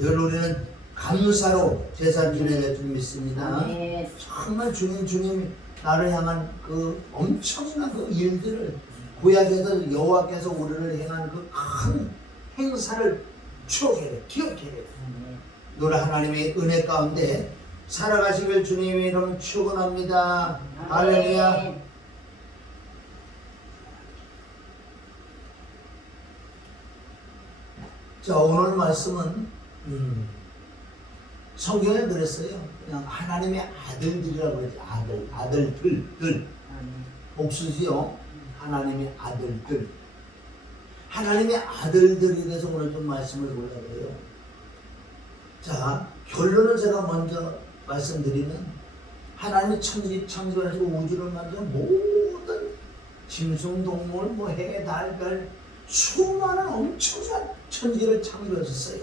늘 우리는 감사로 제사를 지내야 될 줄 믿습니다. 정말 주님 나를 향한 그 엄청난 그 일들을 구약에서 여호와께서 우리를 행한 그 큰 행사를 추억해야 돼, 기억해야 돼. 늘 하나님의 은혜 가운데 살아가시길 주님의 이름 축원합니다. 할렐루야. 자, 오늘 말씀은 성경에 그랬어요. 그냥 하나님의 아들들이라고 그러지. 아들들. 복수지요. 하나님의 아들들. 하나님의 아들들이 돼서 오늘 좀 말씀을 보려고 해요. 자, 결론을 제가 먼저 말씀드리면 하나님이 창조를 하시고 우주를 만든 모든 짐승동물, 해, 달, 별 수많은 엄청난 천지를 창조하셨어요.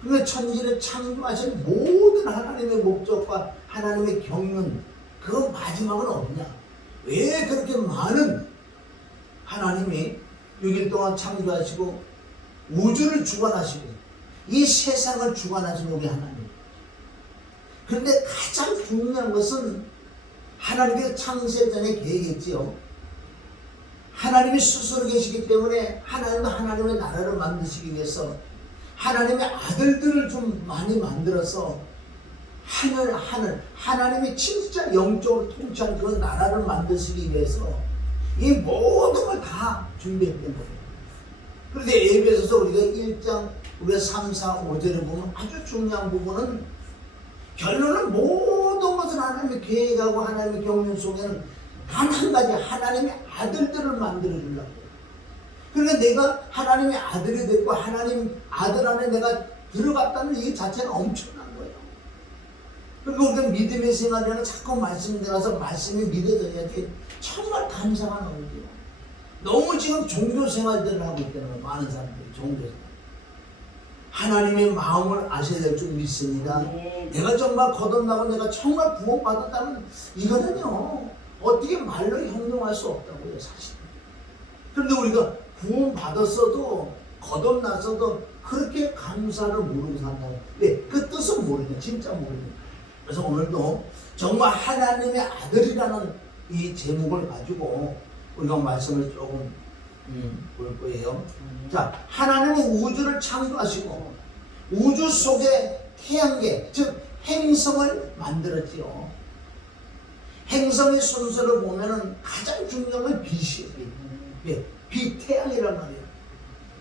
그러니까 천지를 창조하신 모든 하나님의 목적과 하나님의 경륜, 그 마지막은 없냐? 왜 그렇게 많은 하나님이 6일 동안 창조하시고 우주를 주관하시고 이 세상을 주관하신 우리 하나님. 그런데 가장 중요한 것은 하나님의 창세 전에 계획했지요. 하나님이 스스로 계시기 때문에 하나님의 나라를 만드시기 위해서 하나님의 아들들을 좀 많이 만들어서 하나님이 진짜 영적으로 통치하는 그런 나라를 만드시기 위해서 이 모든 걸 다 준비했던 거예요. 그런데 에베소서 우리가 1장 우리가 3, 4, 5절에 보면 아주 중요한 부분은 결론은 모든 것을 하나님의 계획하고 하나님의 경륜 속에는 단 한 가지 하나님의 아들들을 만들어 주려고. 그러니까 내가 하나님의 아들이 됐고 하나님 아들 안에 내가 들어갔다는 이 자체는 엄청난 거예요. 그리고 우리가 믿음의 생활에는 자꾸 말씀이 들어가서 말씀이 믿어져야지 정말 감사한 일이에요. 너무 지금 종교 생활들을 하고 있다는 거예요. 많은 사람들이 종교 생활. 하나님의 마음을 아셔야 될 줄 믿습니다. 내가 정말 거듭나고 내가 정말 구원받았다면 이거는요 어떻게 말로 형용할 수 없다고요, 사실. 그런데 우리가 구원받았어도 거듭났어도 그렇게 감사를 모르고 산다고. 왜? 그 뜻은 모르냐, 진짜 모르냐. 그래서 오늘도 정말 하나님의 아들이라는 이 제목을 가지고 우리가 말씀을 조금 볼 거예요. 자, 하나님은 우주를 창조하시고 우주 속에 태양계, 즉 행성을 만들었지요. 행성의 순서를 보면은 가장 중요한 건 빛이에요. 예, 빛태양이란 말이에요.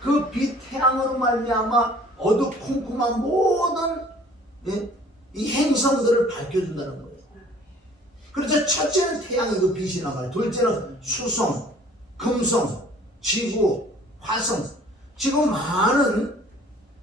그 빛태양으로 말미암아 어두컴컴한 모든 이 행성들을 밝혀준다는 거예요. 그래서 첫째는 태양이 그 빛이란 말이에요. 둘째는 수성, 금성, 지구, 화성. 지금 많은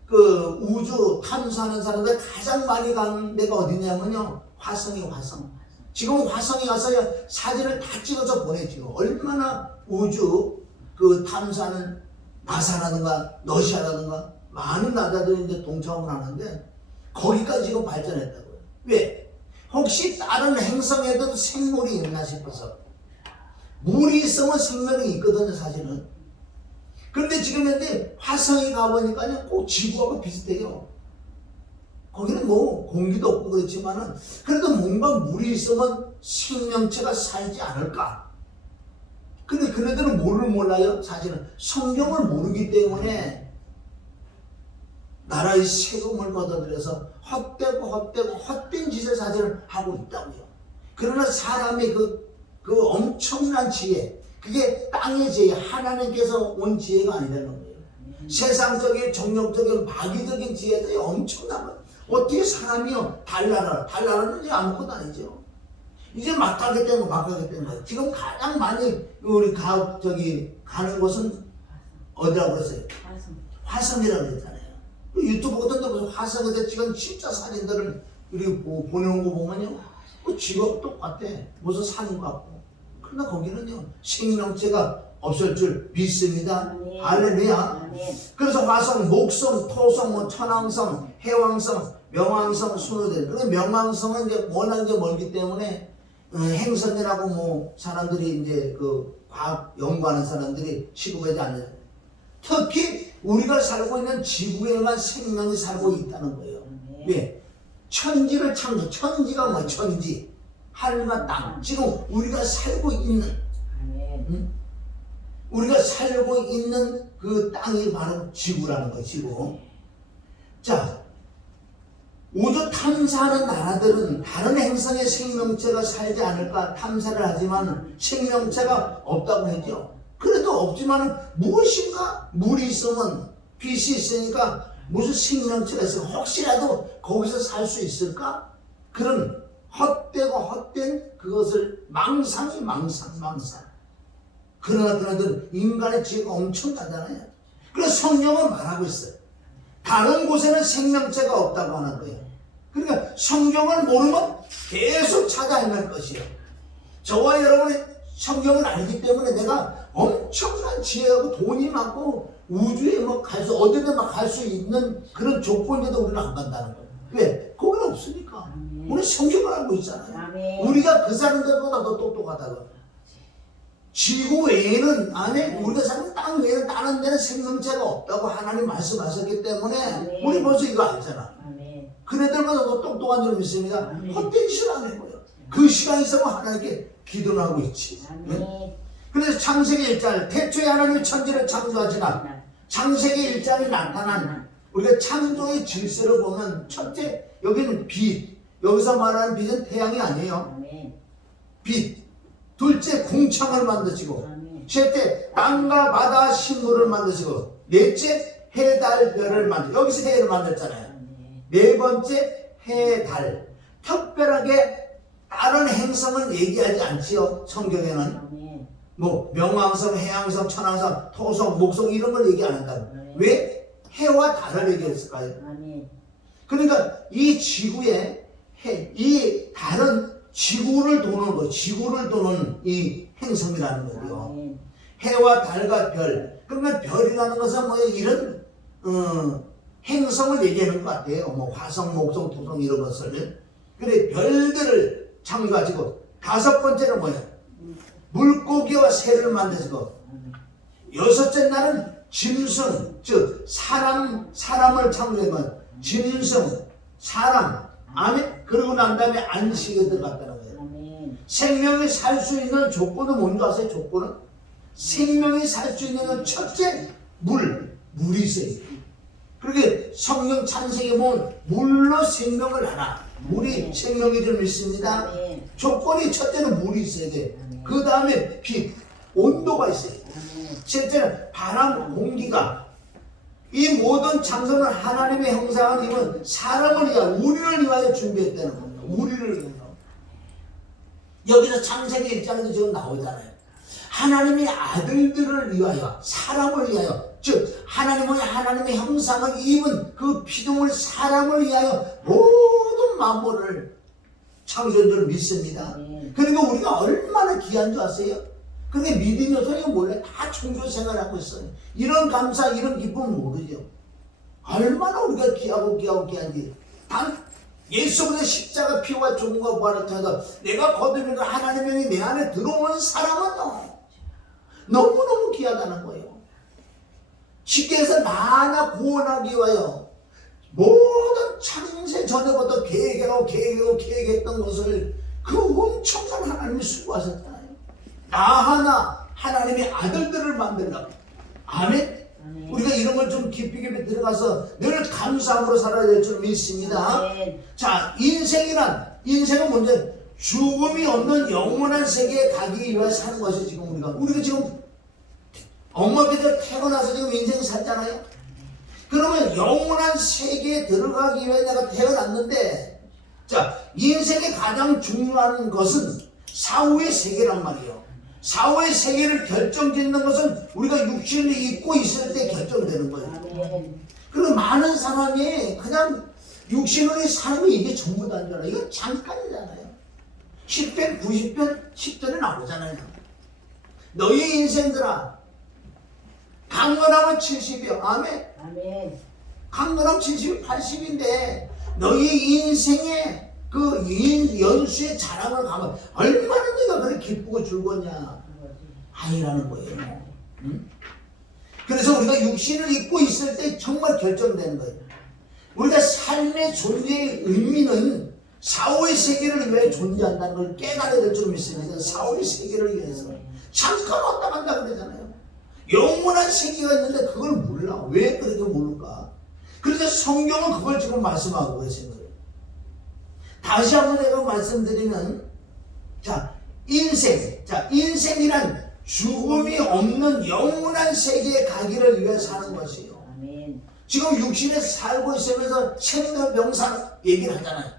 그 우주 탐사하는 사람들 가장 많이 가는 데가 어디냐면요, 화성이 화성. 지금 화성에 가서 사진을 다 찍어서 보내지요. 얼마나 우주 그 탐사는 나사라든가 러시아라든가 많은 나라들이 이제 동참을 하는데 거기까지 지금 발전했다고요. 왜? 혹시 다른 행성에도 생물이 있나 싶어서. 물이 있으면 생명이 있거든요, 사실은. 그런데 지금 현재 화성에 가보니까 꼭 지구하고 비슷해요. 거기는 뭐 공기도 없고 그렇지만은 그래도 뭔가 물이 있으면 생명체가 살지 않을까. 근데 그네들은 뭐를 몰라요? 사실은 성경을 모르기 때문에 나라의 세금을 걷어들여서 헛된 짓을 사실은 하고 있다고요. 그러나 사람의 그 엄청난 지혜, 그게 땅의 지혜, 하나님께서 온 지혜가 아니라는 거예요. 세상적인 정욕적인 마귀적인 지혜들이 엄청난 거예요. 어떻게 사람이요 달나라는 이제 아무것도 아니죠. 이제 막 가겠다는 거예요. 지금 가장 많이 우리 가는 곳은 어디라고 그랬어요? 화성이라고 그랬잖아요. 유튜브 같은 데 보면 화성에서 찍은 진짜 사진들을 우리 보내온 거 보면요, 지금 똑같아. 무슨 산 같고. 그러나 거기는요 생명체가 없을 줄 믿습니다. 할렐루야. 그래서 화성, 목성, 토성, 천왕성, 해왕성, 명왕성 순으로 돼요. 그런데 명왕성은 이제 워낙 멀기 때문에 행성이라고 사람들이 이제 그 과학 연구하는 사람들이 취급하지 않아요. 특히 우리가 살고 있는 지구에만 생명이 살고 있다는 거예요. 왜? 천지를 창조, 천지가 뭐 천지, 하늘과 땅. 지금 우리가 살고 있는, 우리가 살고 있는 그 땅이 바로 지구라는 거예요. 지구. 자, 우주 탐사하는 나라들은 다른 행성에 생명체가 살지 않을까 탐사를 하지만 생명체가 없다고 했죠. 그래도 없지만 무엇인가 물이 있으면 빛이 있으니까 무슨 생명체가 있으면 혹시라도 거기서 살 수 있을까? 그런 헛되고 헛된 그것을 망상. 그러나 그들은 인간의 지혜가 엄청나잖아요. 그래서 성경은 말하고 있어요. 다른 곳에는 생명체가 없다고 하는 거예요. 그러니까 성경을 모르면 계속 찾아 헤맬 것이에요. 저와 여러분이 성경을 알기 때문에 내가 엄청난 지혜하고 돈이 많고 우주에 뭐 어디든 막 갈 수 있는 그런 조건에도 우리는 안 간다는 거예요. 왜? 거기는 없으니까. 우리 성경을 알고 있잖아요. 우리가 그 사람들보다 더 똑똑하다고. 지구 외에는 우리가 사는 땅 외에는 다른 데는 생명체가 없다고 하나님 말씀하셨기 때문에 우리 벌써 이거 알잖아. 그네들보다 더 똑똑한 줄 믿습니다. 헛된 시간인 거예요. 그 시간 있으면 하나님께 기도를 하고 있지. 그래서 창세기 1장 태초에 하나님이 천지를 창조하시나 창세기 1장에 나타난 우리가 창조의 질서를 보면 첫째 여기는 빛. 여기서 말하는 빛은 태양이 아니에요. 빛. 둘째 궁창을 만드시고 셋째 땅과 바다 식물을 만드시고 넷째 해, 달, 별을 만드시고 여기서 해를 만들었잖아요. 네 번째 해, 달. 특별하게 다른 행성은 얘기하지 않지요. 성경에는 뭐 명왕성, 해왕성, 천왕성, 토성, 목성 이런 걸 얘기 안 한다고. 왜? 해와 달을 얘기했을까요? 그러니까 이 지구에 이 달은 지구를 도는 거, 지구를 도는 이 행성이라는 거죠. 해와 달과 별. 그러면 별이라는 것은 뭐 이런 행성을 얘기하는 것 같아요. 뭐 화성, 목성, 토성 이런 것을. 그래 별들을 창조하시고 다섯 번째는 뭐예요? 물고기와 새를 만드시고 여섯째 날은 짐승, 즉 사람을 창조하고 짐승, 사람. 아멘. 그러고 난 다음에 안식에 들어갔다는 거예요. 생명이 살 수 있는 조건은 뭔지 아세요? 조건은? 생명이 살 수 있는 건 첫째, 물이 있어요. 그렇게 성경 창세기에 보면 물로 생명을 하라. 물이 생명이 좀 있습니다. 조건이 첫째는 물이 있어야 돼. 그 다음에 빛, 온도가 있어요. 셋째는 바람, 공기가. 이 모든 장소는 하나님의 형상을 입은 사람을 위하여 우리를 위하여 준비했다는 겁니다. 우리를 위하여. 여기서 창세기 1장에도 지금 나오잖아요. 하나님의 아들들을 위하여 사람을 위하여 즉 하나님의 형상을 입은 그 피조물 사람을 위하여 모든 만물을 창조한 줄 믿습니다. 그러니까 우리가 얼마나 귀한 줄 아세요? 그게 믿음이 없어요. 몰래 다 종교 생활하고 있어요. 이런 감사, 이런 기쁨은 모르죠. 얼마나 우리가 귀한지. 단 예수님의 십자가 피와 죽음과 부활을 통해서 내가 거듭나서 하나님의 영이 내 안에 들어오는 사람은요 너무너무 귀하다는 거예요. 쉽게 해서 나나 구원하기 위하여 모든 창세 전에부터 계획했던 것을 그 엄청난 하나님이 수고하셨잖아요. 나 하나 하나님의 아들들을 만들려고. 아멘. 우리가 이런 걸 좀 깊이 들어가서 늘 감사함으로 살아야 될 줄 믿습니다. 자, 인생은 먼저 죽음이 없는 영원한 세계에 가기 위해 사는 것이 지금 우리가 지금 엄마께서 태어나서 지금 인생 살잖아요. 그러면 영원한 세계에 들어가기 위해 내가 태어났는데, 자, 인생의 가장 중요한 것은 사후의 세계란 말이에요. 사후의 세계를 결정짓는 것은 우리가 육신을 입고 있을 때 결정되는 거예요. 그리고 많은 사람이 그냥 육신으로 사람이 이게 전부 다인 줄 알아요. 이거 잠깐이잖아요. 10편, 90편, 10편에 나오잖아요. 너희 인생들아, 강건하면 70이요. 아멘. 강건하면 70, 80인데 너희 인생의 그 연수의 자랑을 가면 얼마나 네가 그렇게 기쁘고 즐거웠냐. 아니라는 거예요. 응? 그래서 우리가 육신을 입고 있을 때 정말 결정되는 거예요. 우리가 삶의 존재의 의미는 사후의 세계를 위해 존재한다는 걸 깨달아야 될 줄 믿습니다. 사후의 세계를 위해서. 잠깐 왔다 간다 그러잖아요. 영원한 세계가 있는데 그걸 몰라. 왜 그렇게 모를까? 그래서 성경은 그걸 지금 말씀하고 계신 거예요. 다시 한번 내가 말씀드리면, 자, 인생이란 죽음이 없는 영원한 세계에 가기를 위해 사는 것이에요. 지금 육신에 살고 있으면서 생老병사 얘기를 하잖아요.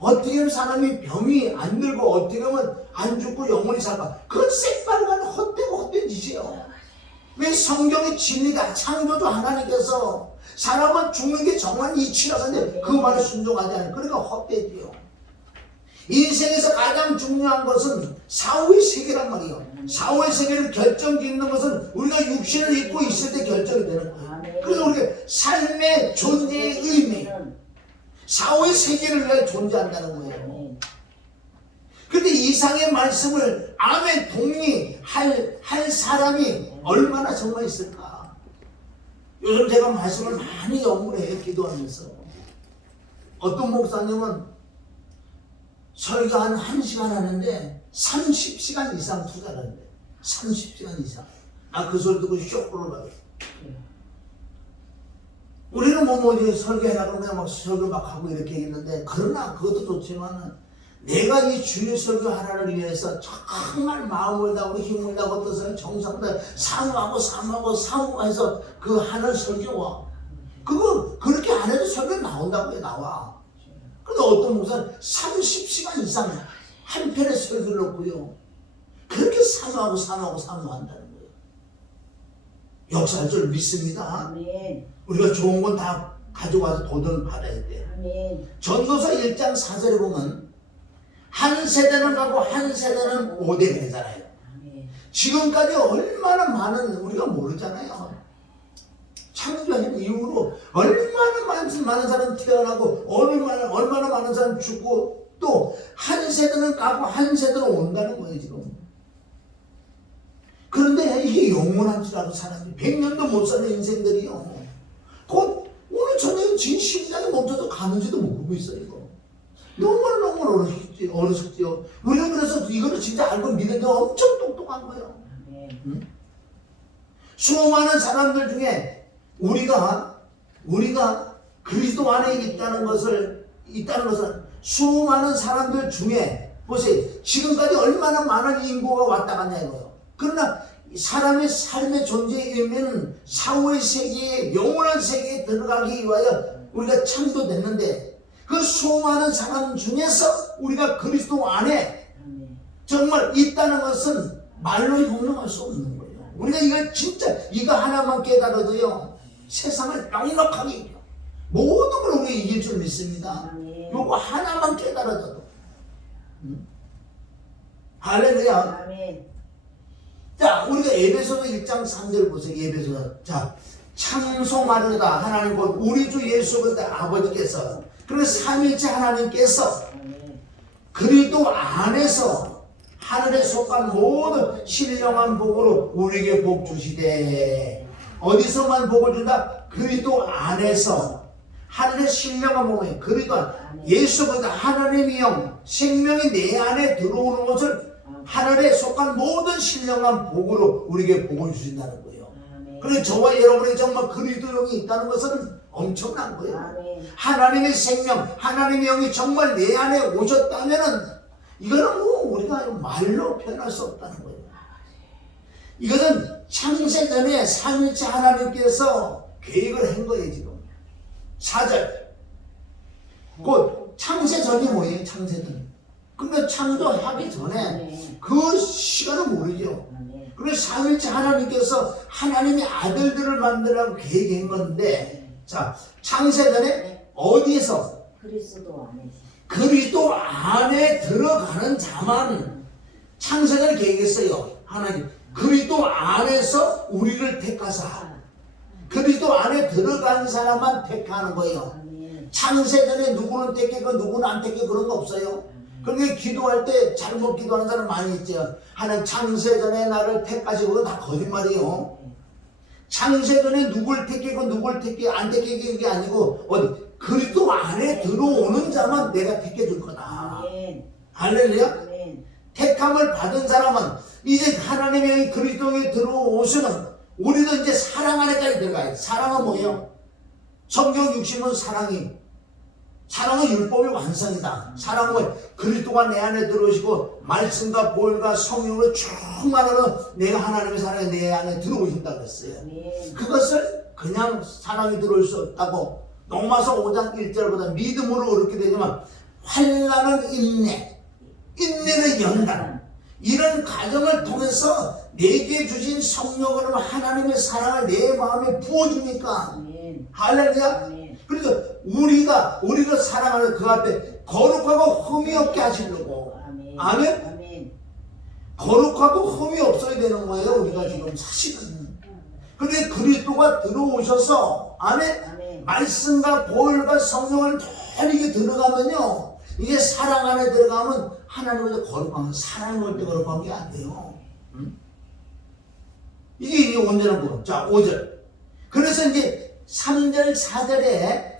어떻게 하면 사람이 병이 안 들고 어떻게 하면 안 죽고 영원히 살까? 그건 새빨간 헛된 짓이에요. 왜 성경의 진리가 창조주 하나님께서 사람은 죽는 게 정말 이치라고 하는데 그 말에 순종하지 않아요. 그러니까 헛되지요. 인생에서 가장 중요한 것은 사후의 세계란 말이에요. 사후의 세계를 결정짓는 것은 우리가 육신을 입고 있을 때 결정이 되는 거예요. 그래서 우리가 삶의 존재의 의미, 사후의 세계를 위해 존재한다는 거예요. 그런데 이상의 말씀을 아멘 동의할 사람이 얼마나 정말 있을까? 요즘 제가 말씀을 많이 연구를 해요. 기도하면서. 어떤 목사님은 설교 한 1시간 하는데 30시간 이상 투자를 하는데 30시간 이상. 나 그 소리 듣고 쇼크를 받았어. 우리는 어디 설교해라 그러면 막 설교 막 하고 이렇게 했는데, 그러나 그것도 좋지만 내가 이 주일 설교 하나를 위해서 정말 마음을 다하고 힘을 다하고 뜻을 정성을 사모하고 해서 그 하는 설교와 그거 그렇게 안 해도 설교 나온다고요. 나와. 근데 어떤 목사는 30시간 이상 한 편의 설교를 놓고요, 그렇게 사모한다는 거예요. 역사할 줄 믿습니다. 아멘. 우리가 좋은 건 다 가져와서 돈을 받아야 돼요. 아멘. 전도서 1장 4절에 보면 한 세대는 가고 한 세대는 오대 되잖아요. 아멘. 지금까지 얼마나 많은, 우리가 모르잖아요. 창조한 이후로 얼마나 많은 사람 태어나고 얼마나 많은 사람 죽고 또 한 세대는 가고 한 세대는 온다는 거예요 지금. 그런데 이게 영원한 줄 알고 사람이 100년도 못 사는 인생들이요, 곧 오늘 저녁에 진 심장이 멈춰서 가는지도 모르고 있어요. 이거 너무 어렵지요. 우리는 그래서 이거를 진짜 알고 믿는데 엄청 똑똑한 거예요. 응? 수많은 사람들 중에 우리가 그리스도 안에 있다는 것을 수많은 사람들 중에 보세요. 지금까지 얼마나 많은 인구가 왔다 갔냐 이거예요. 그러나 사람의 삶의 존재의 의미는 사후의 세계에, 영원한 세계에 들어가기 위하여 우리가 창조됐는데, 그 수많은 사람 중에서 우리가 그리스도 안에 정말 있다는 것은 말로 형용할 수 없는 거예요. 우리가 이거 하나만 깨달아도요, 세상을 넉넉하게 이겨. 모든 걸 우리가 이길 줄 믿습니다. 요거 하나만 깨달아도. 할렐루야. 자, 우리가 에베소서 1장 3절 보세요. 에베소서. 자, 찬송하리로다. 하나님 곧 우리 주 예수 그리스도 아버지께서, 그리고 삼위일체 하나님께서 그리스도 안에서 하늘에 속한 모든 신령한 복으로 우리에게 복 주시되. 어디서만 복을 준다? 그리스도 안에서. 하늘의 신령한 복이 그리스도 안, 예수 그리스도 하나님의 영, 생명이 내 안에 들어오는 것을 하늘에 속한 모든 신령한 복으로 우리에게 복을 주신다는 거예요. 그래서 저와 여러분이 정말 그리스도 영이 있다는 것은 엄청난 거예요. 하나님의 생명, 하나님의 영이 정말 내 안에 오셨다면은 이거는 뭐 우리가 말로 표현할 수 없다는 거예요. 이것은 창세전에 삼위일체 하나님께서 계획을 한 거예요. 지금 4절 곧 창세전이 뭐예요? 창세전. 그러니까 창조하기 전에 그 시간은 모르죠. 그래서 삼위일체 하나님께서 하나님의 아들들을 만들라고 계획한 건데, 자, 창세전에 어디에서? 그리스도 안에 들어가는 자만 창세전에 계획했어요. 하나님 그리스도 안에서 우리를 택하사, 그리스도 안에 들어간 사람만 택하는 거예요. 창세전에 누구는 택했고 누구는 안 택했고 그런 거 없어요. 그러니까 기도할 때 잘못 기도하는 사람 많이 있죠. 하나님 창세전에 나를 택하시고, 다 거짓말이에요. 창세전에 누굴 택하고 누굴 택해 안 택하게 그게 아니고 그리스도 안에 들어오는 자만 내가 택해 줄 거다. 할렐루야. 택함을 받은 사람은 이제 하나님의 그리스도에 들어오시면 우리도 이제 사랑 안에까지 들어가요. 사랑은 뭐예요? 성경 60은 사랑은 율법의 완성이다. 사랑은 그리스도가 내 안에 들어오시고 말씀과 보혈과 성령으로 충만하는 내가 하나님의 사랑이 내 안에 들어오신다고 했어요. 그것을 그냥 사랑이 들어올 수 없다고 로마서 5장 1절보다 믿음으로 그렇게 되지만 환난은 인내는 연단, 이런 과정을 통해서 내게 주신 성령으로 하나님의 사랑을 내 마음에 부어주니까 할렐루야. 그래서 우리가 사랑하는 그 앞에 거룩하고 흠이 없게 하시려고. 아멘. 거룩하고 흠이 없어야 되는 거예요. 우리가 지금 사실은. 그런데 그리스도가 들어오셔서 아멘. 말씀과 보혈과 성령을 이렇게 들어가면요, 이게 사랑 안에 들어가면 하나님의 거룩한 사랑이 올 때 거룩한 게 안 돼요. 이게 온전한 거. 자, 5절. 그래서 이제 3절, 4절에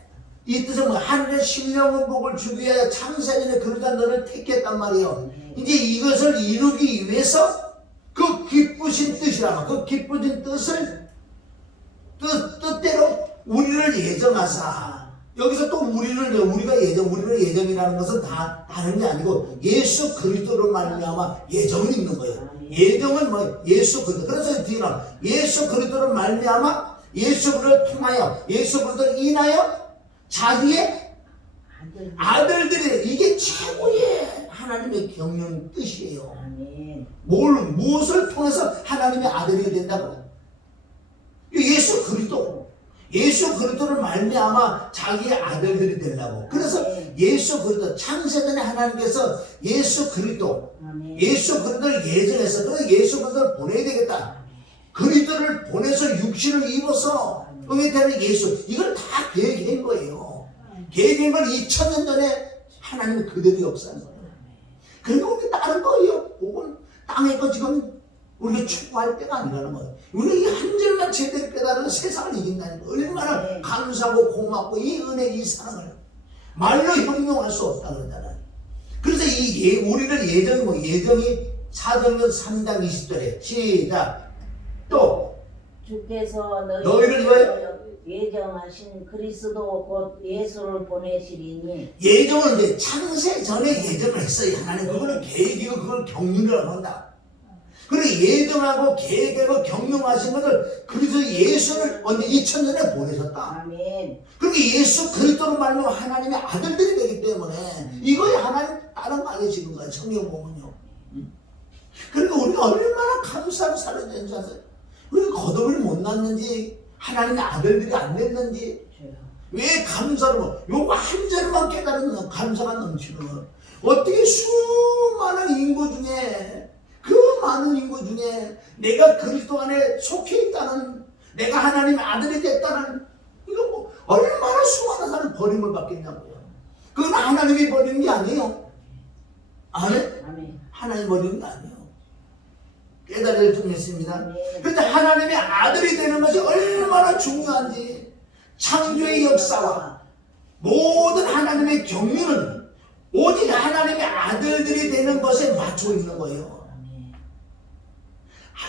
이 뜻은 뭐 하늘의 신령한 복을 주기 위하여 창세전에 그러다 너를 택했단 말이에요. 이제 이것을 이루기 위해서 그 기쁘신 뜻이라고, 그 기쁘신 뜻을 뜻대로 우리를 예정하사. 여기서 또 우리가 우리를 예정이라는 것은 다 다른 게 아니고 예수 그리스도로 말미암아 예정이 있는 거예요. 예정은 뭐 예수 그리스도. 그래서 뒤에 나와 예수 그리스도로 말미암아 예수 그리스도를 통하여 예수 그리스도를 인하여 자기의 아들들이, 이게 최고의 하나님의 경륜 뜻이에요. 무엇을 통해서 하나님의 아들이 된다고? 예수 그리스도를 말미암아 자기의 아들들이 되려고. 그래서 예수 그리스도, 창세전에 하나님께서 예수 그리스도를 예정해서 그 예수 그리스도를 보내야 되겠다. 그리스도를 보내서 육신을 입어서 응애되는 예수, 이걸 다 계획한 거예요. 계획한 걸 2000년 전에 하나님이 그대로 역사한 거예요. 그리고 우리 다른 거예요. 그건 땅에 거 지금 우리가 추구할 때가 아니라는 거예요. 우리가 이 한 절만 제대로 깨달으면 세상을 이긴다는 거예요. 얼마나 감사하고 고맙고 이 은혜, 이 사랑을 말로 형용할 수 없다 그러잖아요. 그래서 우리를 예정이 사도행전 3장 20절에 시작. 또 주께서 너희를 예정하신 그리스도 곧 예수를 보내시리니. 예정은 이제 창세 전에 예정을 했어요. 하나님 그거는 계획이고 그걸 경륜이라고 한다. 그리고 예정하고 계획하고 경륜하신 것을 그리스도 예수를 언제 2000년에 보내셨다. 아멘. 그리고 예수 그리스도로 말미암아 하나님의 아들들이 되기 때문에 이거에 하나님 다른 거 알려지는 거예요. 성경 보면요. 그러니까 우리가 얼마나 감사하고 살아야 되는지 아세요? 우리가 거듭을 못 났는지 하나님의 아들들이 안 냈는지 왜 감사를 요거 한 절만 깨달으면 감사가 넘치는 거예요. 어떻게 수많은 인구 중에 그 많은 인구 중에 내가 그리스도 안에 속해 있다는, 내가 하나님의 아들이 됐다는, 이거 뭐 얼마나 수많은 사람이 버림을 받겠냐고요. 그건 하나님이 버리는 게 아니에요. 아멘? 하나님이 버리는 게 아니에요. 깨달을 좀 했습니다. 그런데 하나님의 아들이 되는 것이 얼마나 중요한지, 창조의 역사와 모든 하나님의 경륜은 오직 하나님의 아들들이 되는 것에 맞춰 있는 거예요.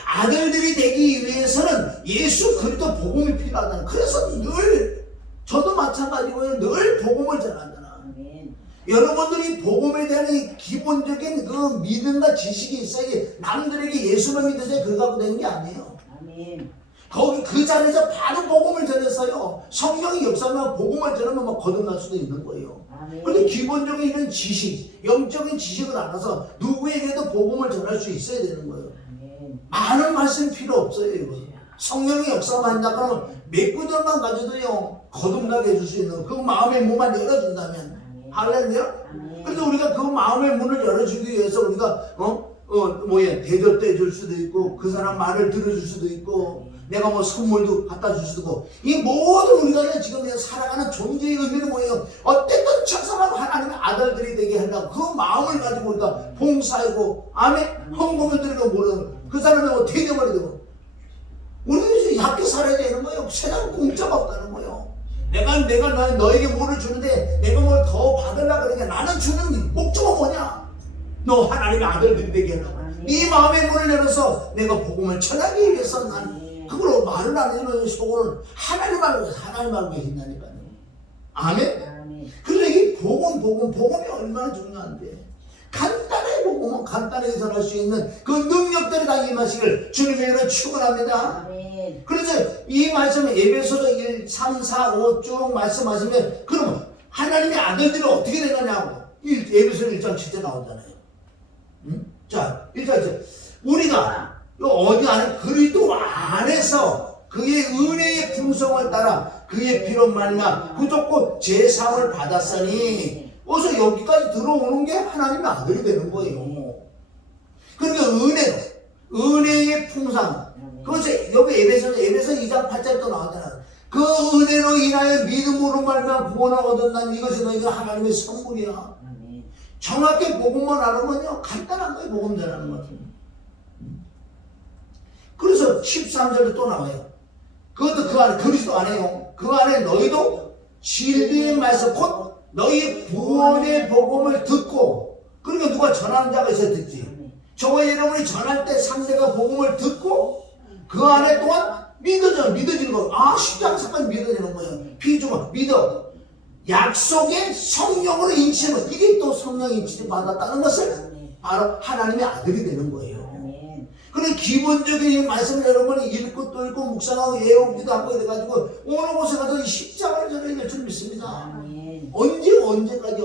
아들들이 되기 위해서는 예수 그리스도 복음이 필요하다는. 그래서 늘 저도 마찬가지고요. 늘 복음을 전하잖아. 여러분들이 복음에 대한 이 기본적인 그 믿음과 지식이 있어야지 남들에게 예수만 믿으세요 그거 갖고 되는 게 아니에요. 거기 그 자리에서 바로 복음을 전했어요. 성령이 역사하면 복음을 전하면 막 거듭날 수도 있는 거예요. 그런데 기본적인 이런 지식, 영적인 지식을 알아서 누구에게도 복음을 전할 수 있어야 되는 거예요. 많은 말씀 필요 없어요. 이거. 성령이 역사만 한다 그러면 몇 구절만 가져도요 거듭나게 해줄 수 있는 그 마음의 문만 열어준다면. 할렐루야. 그래서 우리가 그 마음의 문을 열어주기 위해서 우리가 대접도 해줄 수도 있고 그 사람 말을 들어줄 수도 있고 내가 뭐 선물도 갖다 줄 수도 있고, 이 모든 우리가 지금 살아가는 존재의 의미는 뭐예요? 어쨌든 천사하고 하나님의 아들들이 되게 하려고 그 마음을 가지고 우리가 봉사하고 아멘 헌금을 드리고 모르는 그 사람이 뭐 대접을 되고 우리는 약게 살아야 되는 거예요. 세상 공짜가 없다는 거예요. 내가 너에게 뭐를 주는데 내가 뭘 더 받으려고 그러니까 나는 주는 목적은 뭐냐? 너 하나님의 아들들이 되게 하라고. 네 마음의 문을 열어서 내가 복음을 전하기 위해서 난 그걸 말을 안 해주는 속으로는 하나님 알고 계신다니까요. 아멘? 그래서 이 복음이 얼마나 중요한데 간단하게 복음은 간단하게 전할 수 있는 그 능력들이 다 임하시길 주님의 이름으로 축원합니다. 그래서 이 말씀은 에베소서 1, 3, 4, 5 쭉 말씀하시면 그러면 하나님의 아들들이 어떻게 되느냐고 에베소 1장 7절 나오잖아요. 응? 자, 1장 7절 우리가 어디 안에 그리스도 안에서 그의 은혜의 풍성을 따라 그의 피로 말미암아 구속고 제사함을 받았으니 어서 여기까지 들어오는 게 하나님의 아들이 되는 거예요. 그러니까 은혜의 풍성. 그것이 여기 에베소 2장 8절에 또 나왔잖아요. 그 은혜로 인하여 믿음으로 말미암아 구원을 얻었나니 이것이 너희가 하나님의 선물이야. 정확히 복음만 알으면요 간단한 거예요. 복음 전하는 거. 그래서 13절에 또 나와요. 그것도 그 안에 그리스도 안에요. 그 안에 너희도 진리의 말씀 곧 너희 구원의 복음을 듣고 그러니까 누가 전하는 자가 있어야 듣지. 저와 여러분이 전할 때 상대가 복음을 듣고 그 안에 또한 믿어지는 거. 아 십자가까지 믿어지는 거예요. 피주가 믿어. 약속의 성령으로 인치는 이게 또 성령 인치를 받았다는 것을 바로 하나님의 아들이 되는 거예요. 그런 기본적인 말씀을 여러분이 읽고 또 읽고 묵상하고 외우기도 하고 이래가지고 어느 곳에 가서 이 십자가를 전해야 될 줄 믿습니다. 언제까지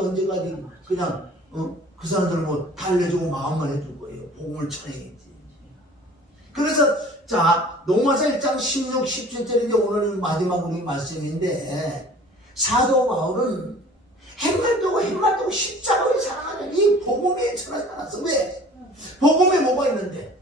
그냥 그 사람들 뭐 달래주고 마음만 해줄 거예요. 복음을 전해야지. 그래서 자 로마서 1장 16, 17절인데 오늘 마지막 우리 말씀인데 사도 바울은 햇말 뜨고 십자가를 사랑하는 이 복음에 전하지 않았어. 왜? 복음에 뭐가 있는데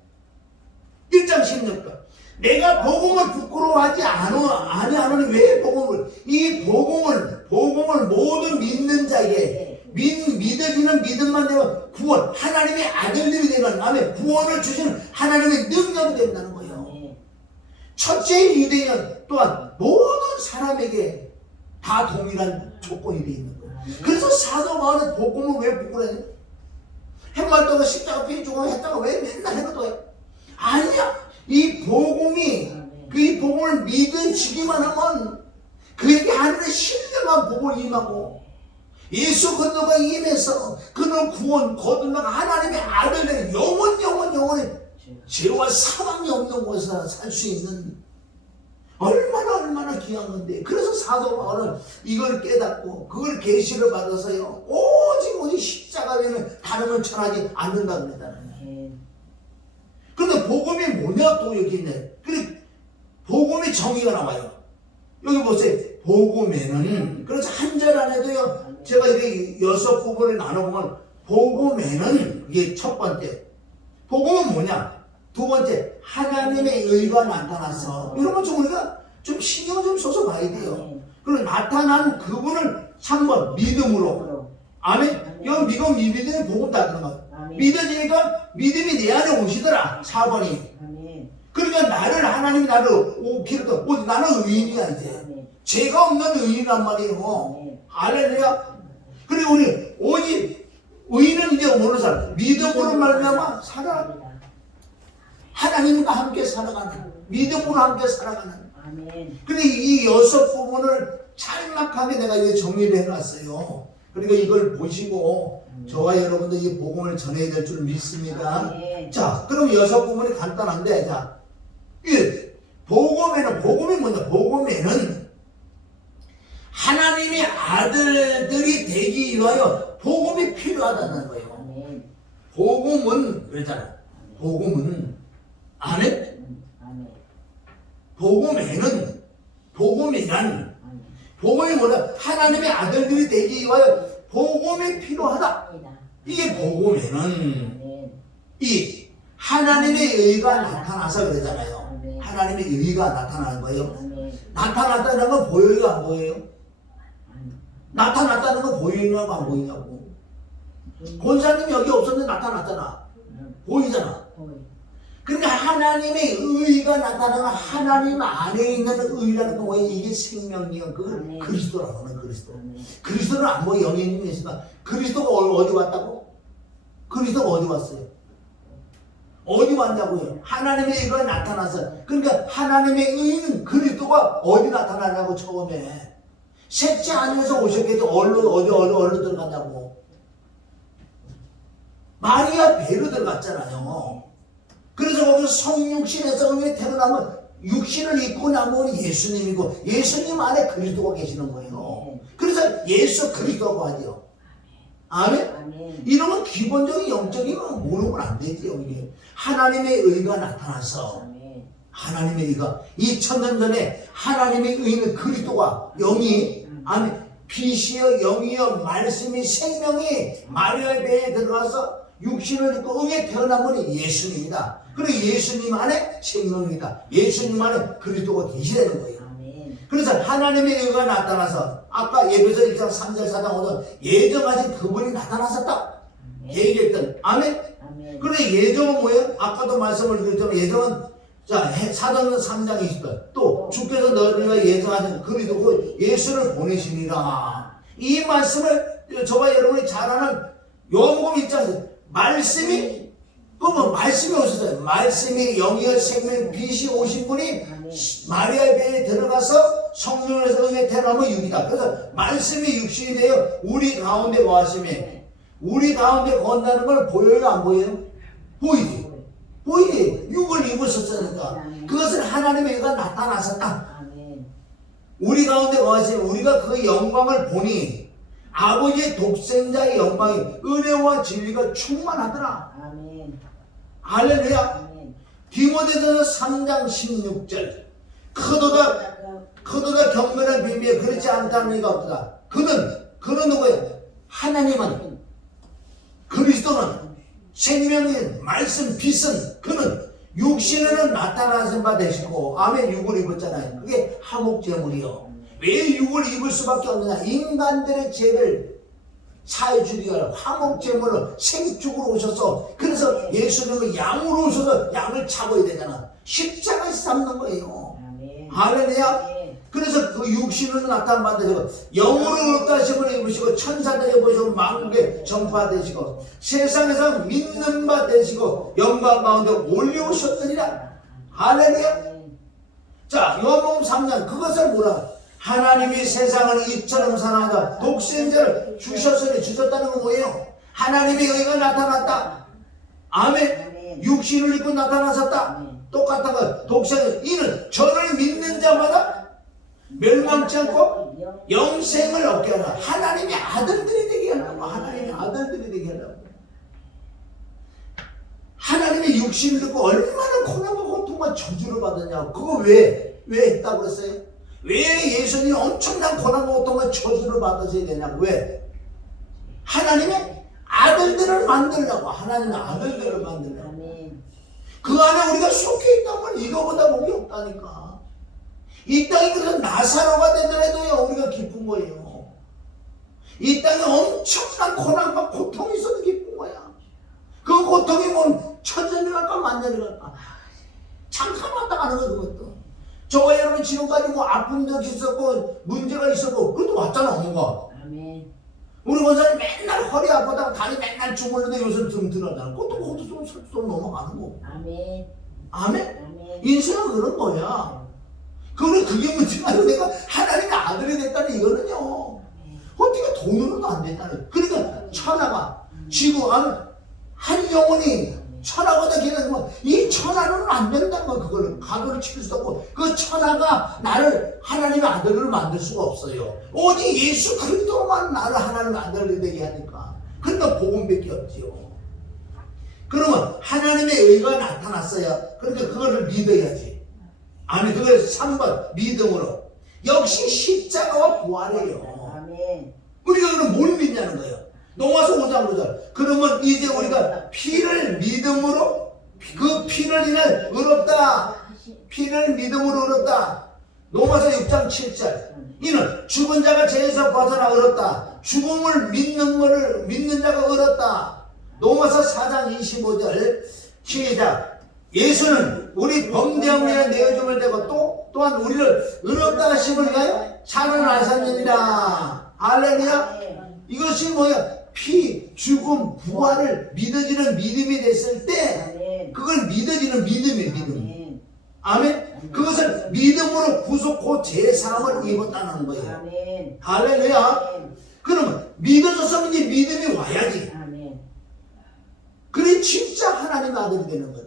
1장 16절 내가 복음을 부끄러워하지 아니하노니 왜 복음을 이 복음을 모든 믿는 자에게 믿어지는 믿음만 되면 구원 하나님의 아들들이 되는 아멘 구원을 주시는 하나님의 능력이 된다는 거예요. 첫째 유대인 또한 모든 사람에게 다 동일한 조건이 되어 있는 거예요. 그래서 사도 바울은 복음을 왜 부끄러워해? 햇말 떠고 십자가 피 죽어 했다가 왜 맨날 해도 해? 아니야. 이 복음이 그 복음을 믿어지기만 하면 그에게 하늘의 신령한 복을 임하고 예수 그리스도가 임해서 그는 구원 거듭나가 하나님의 아들들의 영원히 죄와 사망이 없는 곳에서 살 수 있는 얼마나 귀한 건데 그래서 사도 바울은 이걸 깨닫고 그걸 계시를 받아서요 오직 십자가 외에는 다른 걸 전하지 않는다 그랬다는 거예요. 그런데 복음이 뭐냐 또 여기 있네. 그래 복음의 정의가 나와요. 여기 보세요. 복음에는 그래서 한 절 안에도요 제가 이렇게 6부분을 나눠보면 복음에는 이게 첫 번째 복음은 뭐냐? 두 번째 하나님의 의가 나타나서 이런 거 좀 우리가 좀 신경 좀 써서 봐야 돼요. 그리고 나타난 그분을 3번 믿음으로 아멘. 이건 믿음이 복음 따르는 거예요. 믿어지니까 믿음이 내 안에 오시더라. 4번이. 그러니까 하나님이 나를 나는 의인이야 이제. 죄가 없는 의인이란 말이에요. 할렐루야. 그리고 우리 오직 의인은 이제 어느 사람 믿음으로 말미암아 살아. 하나님과 함께 살아가는 믿음으로 함께 살아가는. 근데 이 6부분을 짤막하게 내가 이제 정리를 해놨어요. 그리고 이걸 보시고 저와 여러분들 이 복음을 전해야 될 줄 믿습니다. 자, 그럼 6부분이 간단한데, 자, 1. 복음이 뭐냐? 복음에는 하나님의 아들들이 되기 위하여 복음이 필요하다는 거예요. 복음은 그랬잖아요. 복음은 아멘. 복음이 뭐냐? 하나님의 아들들이 되기 위하여 복음이 필요하다. 이게 복음에는 이 하나님의 의가 나타나서 그러잖아요. 하나님의 의가 나타나는 거예요. 나타났다는 건 보여요, 안 보여요? 나타났다는 건 보이냐고 안 보이냐고. 권사님 여기 없었는데 나타났잖아. 보이잖아. 그러니까 하나님의 의가 나타나는 하나님 안에 있는 의라는 거예요. 이게 생명력, 그 그리스도라고 하는 그리스도. 그리스도는 안 보여 영인이 있으나 그리스도가 어디 왔다고? 그리스도가 어디 왔어요? 어디 왔냐고요? 하나님의 의가 나타나서. 그러니까 하나님의 의는 그리스도가 어디 나타나냐고 처음에. 셋째 안에서 오셨겠죠. 어디로 들어갔냐고. 마리아 배로 들어갔잖아요. 그래서 거기 성육신에서 응에 태어나면 육신을 입고 나면 예수님이고 예수님 안에 그리스도가 계시는 거예요. 그래서 예수 그리스도라고 하죠. 아멘? 이런 건 기본적인 영적인 건 모르면 안 되지. 여기 하나님의 의가 나타나서 하나님의 의가 2000년 전에 하나님의 의는 그리스도가 영이 아멘 빛이여 영이여 말씀이 생명이 마리아의 배에 들어가서 육신을 입고 응에 태어나면 예수님이다. 그리고 예수님 안에 생명이다. 예수님 안에 그리스도가 계시다는 거예요. 그래서 하나님의 의가 나타나서 아까 예배서 1장 3절 4장 5절 예정하신 그분이 나타나셨다. 얘기했던 아멘. 그런데 예정은 뭐예요? 아까도 말씀을 드렸지만 예정은 자 사도행전 3장 20절 또 주께서 너를 위하여 예정하신 그리스도 예수를 보내시니라. 이 말씀을 저와 여러분이 잘 아는 요한복음 1장에서 말씀이 뭐 말씀이 오셨어요. 말씀이 영이여 생명 빛이 오신 분이 마리아의 배에 들어가서 성령에서 응에 태어나면 육이다. 그래서 말씀이 육신이 되어 우리 가운데 거하심에 우리 가운데 거한다는 걸 보여요 안 보여요? 보이지. 보이지. 육을 입으셨으니까 그것은 하나님의 의가 나타나셨다. 우리 가운데 거하심에 우리가 그 영광을 보니 아버지의 독생자의 영광이 은혜와 진리가 충만하더라. 할렐루야. 디모데전서 3장 16절 크도다 경건한 비밀에 그렇지 않다는 이가 없다. 그는 누구예요? 하나님은 그리스도는 생명인 말씀 빛은 그는 육신에는 나타나신 바 되시고 아멘 육을 입었잖아요. 그게 화목제물이요. 왜 육을 입을 수밖에 없느냐? 인간들의 죄를 사해 주기 위하여 화목제물로 생축으로 오셔서 그래서 예수님은 양으로 오셔서 양을 잡아야 되잖아. 십자가에 삼는 거예요. 할렐루야. 그래서 그 육신으로 나타나시고 영으로 의롭다심을 입으시고 천사들의 보시고 만국에 전파되시고 세상에서 믿는 바 되시고 영광 가운데 올려오셨느니라. 할렐루야. 자 요한복음 3장 그것을 뭐라 하나님이 세상을 이처럼 사랑하다 독생자를 주셨다는 건 뭐예요? 하나님의 의가 나타났다. 아멘. 육신을 입고 나타나셨다. 똑같은 거 독생자 이는 저를 믿는 자마다 멸망치 않고 영생을 얻게 하라. 하나님의 아들들이 되게 하라고. 하나님의 아들들이 되게 하라고. 하나님의 육신을 입고 얼마나 고난과 고통과 저주를 받았냐고. 그거 왜 했다고 그랬어요? 왜 예수님이 엄청난 고난과 고통과 저주를 받으셔야 되냐고. 왜? 하나님의 아들들을 만들려고. 하나님의 아들들을 만들려고. 그 안에 우리가 속해 있다면 이거보다 복이 없다니까. 이 땅에 그래서 나사로가 되더라도요 우리가 기쁜 거예요. 이 땅에 엄청난 고난과 고통이 있어도 기쁜 거야. 그 고통이 뭐 천년이 갈까 만년이 갈까 잠깐 왔다 가는 거야. 그것도 저와 여러분 지금까지 뭐 아픈 적이 있었고 문제가 있었고 그래도 왔잖아. 뭔가 우리 원사님 맨날 허리 아프다가 다리 맨날 주물르는데 요새 좀 들어가잖아. 그것도 좀 넘어가는 거고. 아멘? 인생은 그런 거야. 그게 문제가 아니고 내가 하나님의 아들이 됐다는 이거는요. 어떻게 돈으로도 안 된다는. 그러니까 천하가 지구 한 영혼이 천하보다 기다리면 이 천하로는 안 된다는 거. 그거는 가도를 치를 수 없고 그 천하가 나를 하나님의 아들을 만들 수가 없어요. 오직 예수 그리스도만 나를 하나님의 아들이 되게 하니까. 그러니까 복음밖에 없지요. 그러면 하나님의 의가 나타났어요. 그러니까 그거를 믿어야지. 아니 그걸 3번 믿음으로. 역시 십자가와 부활이에요. 우리가 그럼 뭘 믿냐는 거예요. 로마서 5장 5절. 그러면 이제 우리가 피를 믿음으로 그 피를 인해 의롭다. 피를 믿음으로 의롭다. 로마서 6장 7절. 이는 죽은 자가 죄에서 벗어나 의롭다. 죽음을 믿는 자가 의롭다. 로마서 4장 25절. 시작. 예수는 우리 범죄함을 위하여 내어줌을 대고 또한 우리를 의롭다 하심을 위하여 살아나셨느니라. 할렐루야. 이것이 뭐야? 피, 죽음, 부활을 믿어지는 믿음이 됐을 때 그걸 믿어지는 믿음이에요. 믿음. 아멘. 그것을 믿음으로 구속 곧 제사함을 입었다는 거예요. 할렐루야. 그러면 믿어졌으면 이제 믿음이 와야지. 그래 진짜 하나님의 아들이 되는 거예요.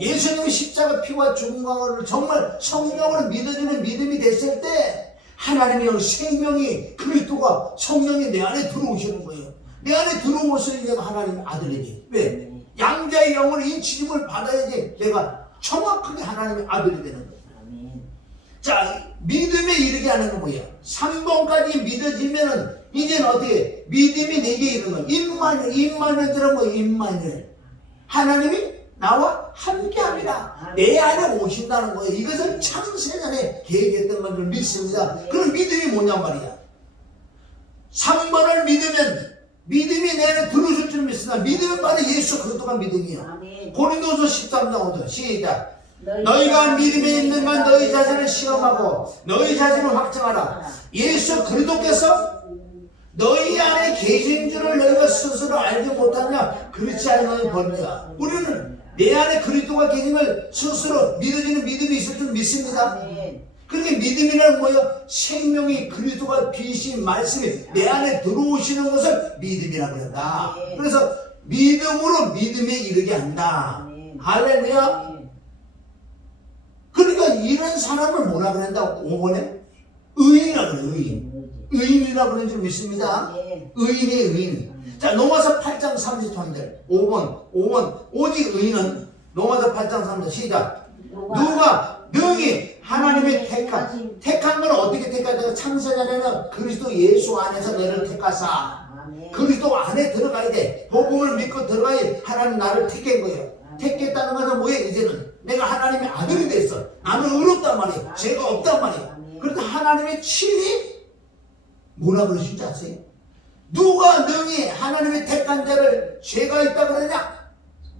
예수님의 십자가 피와 죽음을 정말 성령으로 믿어지는 믿음이 됐을 때 하나님의 생명이 그리스도가 성령이 내 안에 들어오시는 거예요. 내 안에 들어오셔야 내가 하나님의 아들이지. 왜? 양자의 영을 인치심을 받아야지 내가 정확하게 하나님의 아들이 되는 거예요. 자, 믿음에 이르게 하는 건 뭐예요? 3번까지 믿어지면은 이제는 어떻게 믿음이 내게 이르는 거예요. 임마누엘은 뭐예요? 임마누엘. 하나님이 나와 함께합니다. 내 안에 오신다는 거예요. 이것을 창세전에 계획했던 것을 믿습니다. 그럼 믿음이 뭐냔 말이야. 3번을 믿으면 믿음이 내 안에 들어오실 줄 믿습니다. 믿음은 바로 예수 그리스도가 믿음이에요. 고린도서 13장 5절 시작. 너희가 믿음에 있는만 너희 자신을 시험하고 너희 자신을 확증하라. 예수 그리스도께서 너희 안에 계신 줄을 너희가 스스로 알지 못하냐? 그렇지 않으면 번이야. 우리는 내 안에 그리스도가 계신 걸 스스로 믿어지는 믿음이 있을 줄 믿습니다. 그렇게 믿음이란 뭐예요? 생명이 그리스도가 비신 말씀이 내 안에 들어오시는 것을 믿음이라고 한다. 그래서 믿음으로 믿음에 이르게 한다. 할렐루야. 그러니까 이런 사람을 뭐라 그런다? 5번에 의인이라고 그래요. 의인. 의인이라고 그러는 줄 믿습니다. 의인이 의인. 자, 로마서 8장 33절 5번 오직 의인은 로마서 8장 33절 시작. 누가 능히 하나님의 택한 건 어떻게 택하냐? 창세전에는 그리스도 예수 안에서 너를 택하사. 그리스도 안에 들어가야 돼. 복음을 믿고 들어가야 하나님 나를 택한 거예요. 택했다는 것은 뭐예요? 이제는 내가 하나님의 아들이 됐어. 나는 의롭단 말이에요. 죄가 없단 말이에요. 그런데 하나님의 친히 뭐라 그러신지 아세요? 누가 능히 하나님의 택한 자를 죄가 있다고 그러냐?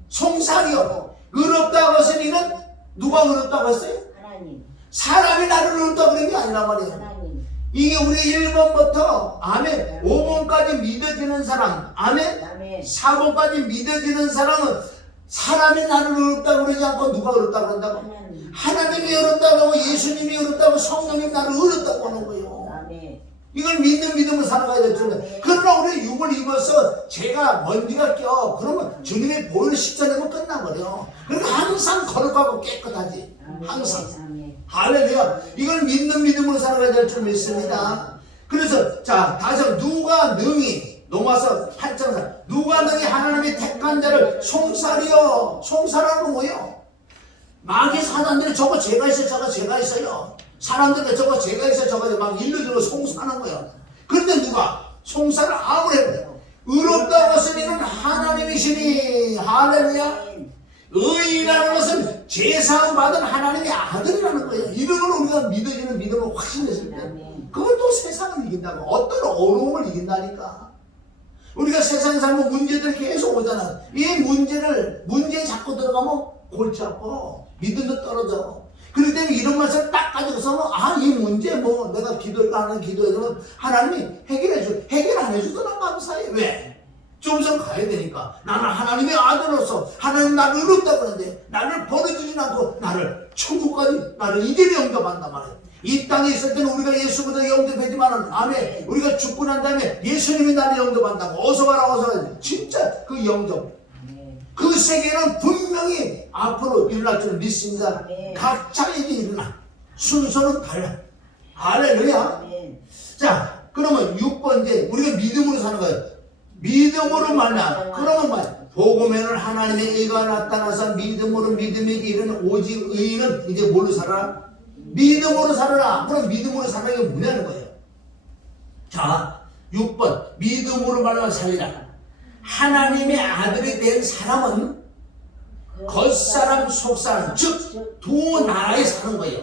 송사리요. 의롭다고 하신 이는 누가 의롭다고 했어요? 하나님. 사람이 나를 의롭다고 그런 게 아니란 말이에요. 하나님. 이게 우리 1번부터 아멘 5번까지 믿어지는 사람 아멘 4번까지 믿어지는 사람은 사람이 나를 의롭다고 그러지 않고 누가 의롭다고 그런다고? 하나님이 의롭다고 하고 예수님이 의롭다고 성령님 나를 의롭다고 하는 거예요. 이걸 믿는 믿음을 살아가야 될 줄은. 그러나 우리 육을 입어서 죄가 먼지가 껴 그러면 주님의 보혈을 씻어내고 끝나버려. 그러니까 항상 거룩하고 깨끗하지. 항상. 할렐루야. 이걸 믿는 믿음으로 살아가야 될 줄 믿습니다. 그래서 자 다시 누가 능히 로마서 8장 누가 능히 하나님의 택한 자를 송사리요. 송사라는 건 뭐예요? 마귀 사단들이 저거 죄가 있어요. 저거 죄가 있어요. 사람들이 저거 죄가 있어 저거 막 일러주고 송사하는 거예요. 그런데 누가 송사를 아무리 해도 의롭다고 하신 이는 하나님이시니. 할렐루야. 의인이라는 것은 제사함 받은 하나님의 아들이라는 거예요. 이런 걸 우리가 믿어지는 믿음을 확신했을 때 그것도 세상을 이긴다고. 어떤 어려움을 이긴다니까. 우리가 세상에 살면 문제들이 계속 오잖아. 이 문제에 자꾸 들어가면 골치 아파. 믿음도 떨어져. 그렇기 때문에 이런 말씀을 딱 가지고서는 이 문제 뭐 내가 하는 기도해주면 하나님이 해결 안 해주더라 감사해. 왜? 좀 전 가야 되니까. 나는 하나님의 아들로서 하나님 나를 의롭다 그러는데 나를 버려주진 않고 나를 천국까지 나를 이대로 영접한단 말이에요. 이 땅에 있을 때는 우리가 예수보다 영접하지만은 아멘 우리가 죽고 난 다음에 예수님이 나를 영접한다고. 어서 가라 진짜 그 영접 그 세계는 분명히 앞으로 일어날 줄 믿습니다. 각자에게 일어나. 순서는 달라. 할렐루야. 자, 그러면 6번째 우리가 믿음으로 사는 거예요. 믿음으로 말나. 그러면 뭐야? 복음에는 하나님의 의가 나타나서 믿음으로 믿음에게 이르는 오직 의인은 이제 뭘로 살아라? 믿음으로 살아라. 그럼 믿음으로 살아라. 이게 뭐냐는 거예요. 자, 6번 믿음으로 말나 살리라. 하나님의 아들이 된 사람은 겉사람 속사람 즉 두 나라에 사는 거예요.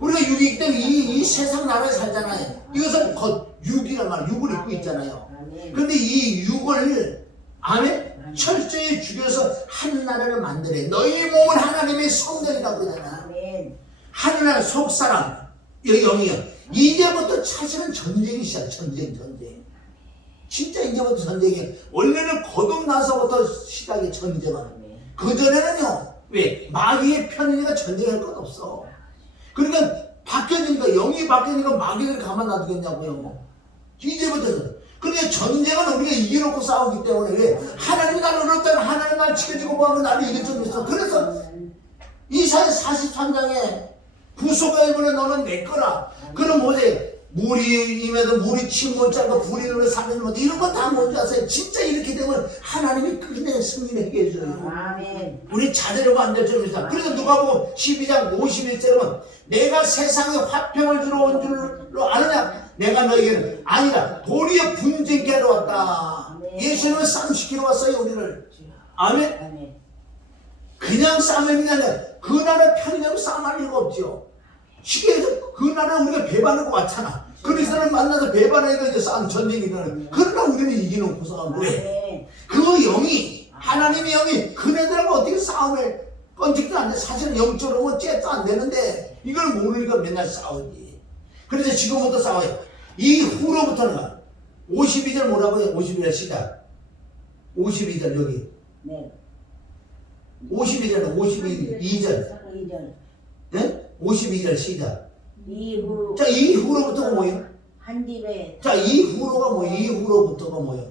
우리가 육이기 때문에 이 세상 나라에 살잖아요. 이것은 겉 육이란 말 육을 입고 있잖아요. 그런데 이 육을 아멘 철저히 죽여서 한 나라를 만들어. 너희 몸은 하나님의 성전이라고 그러잖아. 아멘. 하늘나라 속사람 영이요. 이제부터 사실은 전쟁이 시작. 전쟁. 진짜 이제부터 전쟁이에요. 원래는 거듭나서부터 시작이 전쟁은. 그전에는요. 왜? 마귀의 편이니까 전쟁할 것 없어. 그러니까 바뀌어지니까 영이 바뀌니까 마귀를 가만 놔두겠냐고요. 이제부터. 그러니까 전쟁은 우리가 이겨놓고 싸우기 때문에 왜? 하나님이 나를 얻었다면 하나님 날 지켜주고 뭐하면 나를 이길 줄 있어. 그래서 이사야 43장에 부소가 이번에 너는 내 거라. 그럼 뭐지? 물이 임해도 물이 침 못 잡고 불이 눈에 사는 것 이런 건 다 뭔지 아세요? 진짜 이렇게 되면 하나님이 끝내 승리하게 해줘요. 아멘. 우리 자제려고 안 될 줄 믿습니다. 그래서 누가 보고 12장 51절은 내가 세상에 화평을 주러 온 줄로 아느냐? 내가 너희에게는 아니다. 도리어 분쟁케 하러 왔다. 예수님은 싸움시키러 왔어요 우리를. 아멘. 아멘. 그냥 싸움이 아니라 그 나라 편이라고 싸움할 이유가 없죠. 쉽게 해서 그 나라 우리가 배반하고 왔잖아. 그리스도를 만나서 배반하니까 이제 싸움 전쟁이 일어나요. 그러나 우리는 이기놓고 싸움. 왜? 그 영이 하나님의 영이 그네들하고 어떻게 싸움을 건지도 안 돼. 사실은 영적으로 뭐 째도 안 되는데 이걸 모르니까 맨날 싸우지. 그래서 지금부터 싸워요. 이후로부터는 52절 뭐라고요? 52절 시작. 52절 여기. 네. 52절은 52절. 2절. 네? 52절 시작. 이후. 자, 이후로부터가 뭐예요? 한 집에. 자, 이후로가 뭐예요? 이후로부터가 뭐예요?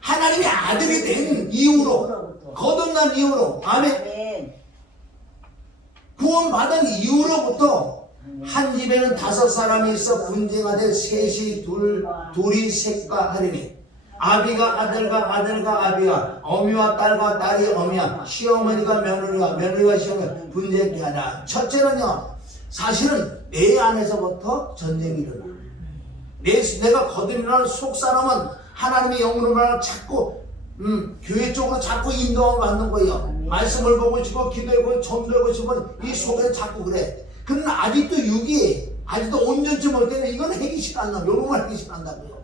하나님의 아들이 된 이후로. 거듭난 이후로. 아멘. 아멘. 구원받은 이후로부터 한 집에는 5사람이 있어 분쟁하되 셋이 둘이 셋과 하리니 아비가 아들과 아비가 어미와 딸과 딸이 어미야 시어머니가 며느리가 시어머니 분쟁케 하라. 첫째는요 사실은 내 안에서부터 전쟁이 일어나. 내가 거듭나는 속사람은 하나님의 영으로만 자꾸 교회 쪽으로 자꾸 인도함을 받는 거예요. 말씀을 보고 싶고 기도하고 전도하고 싶으면 이 속에 자꾸 그래. 그러나 아직도 육이 아직도 온전치 못되면 이건 하기 싫어한다. 요런만 하기 싫어한다고요.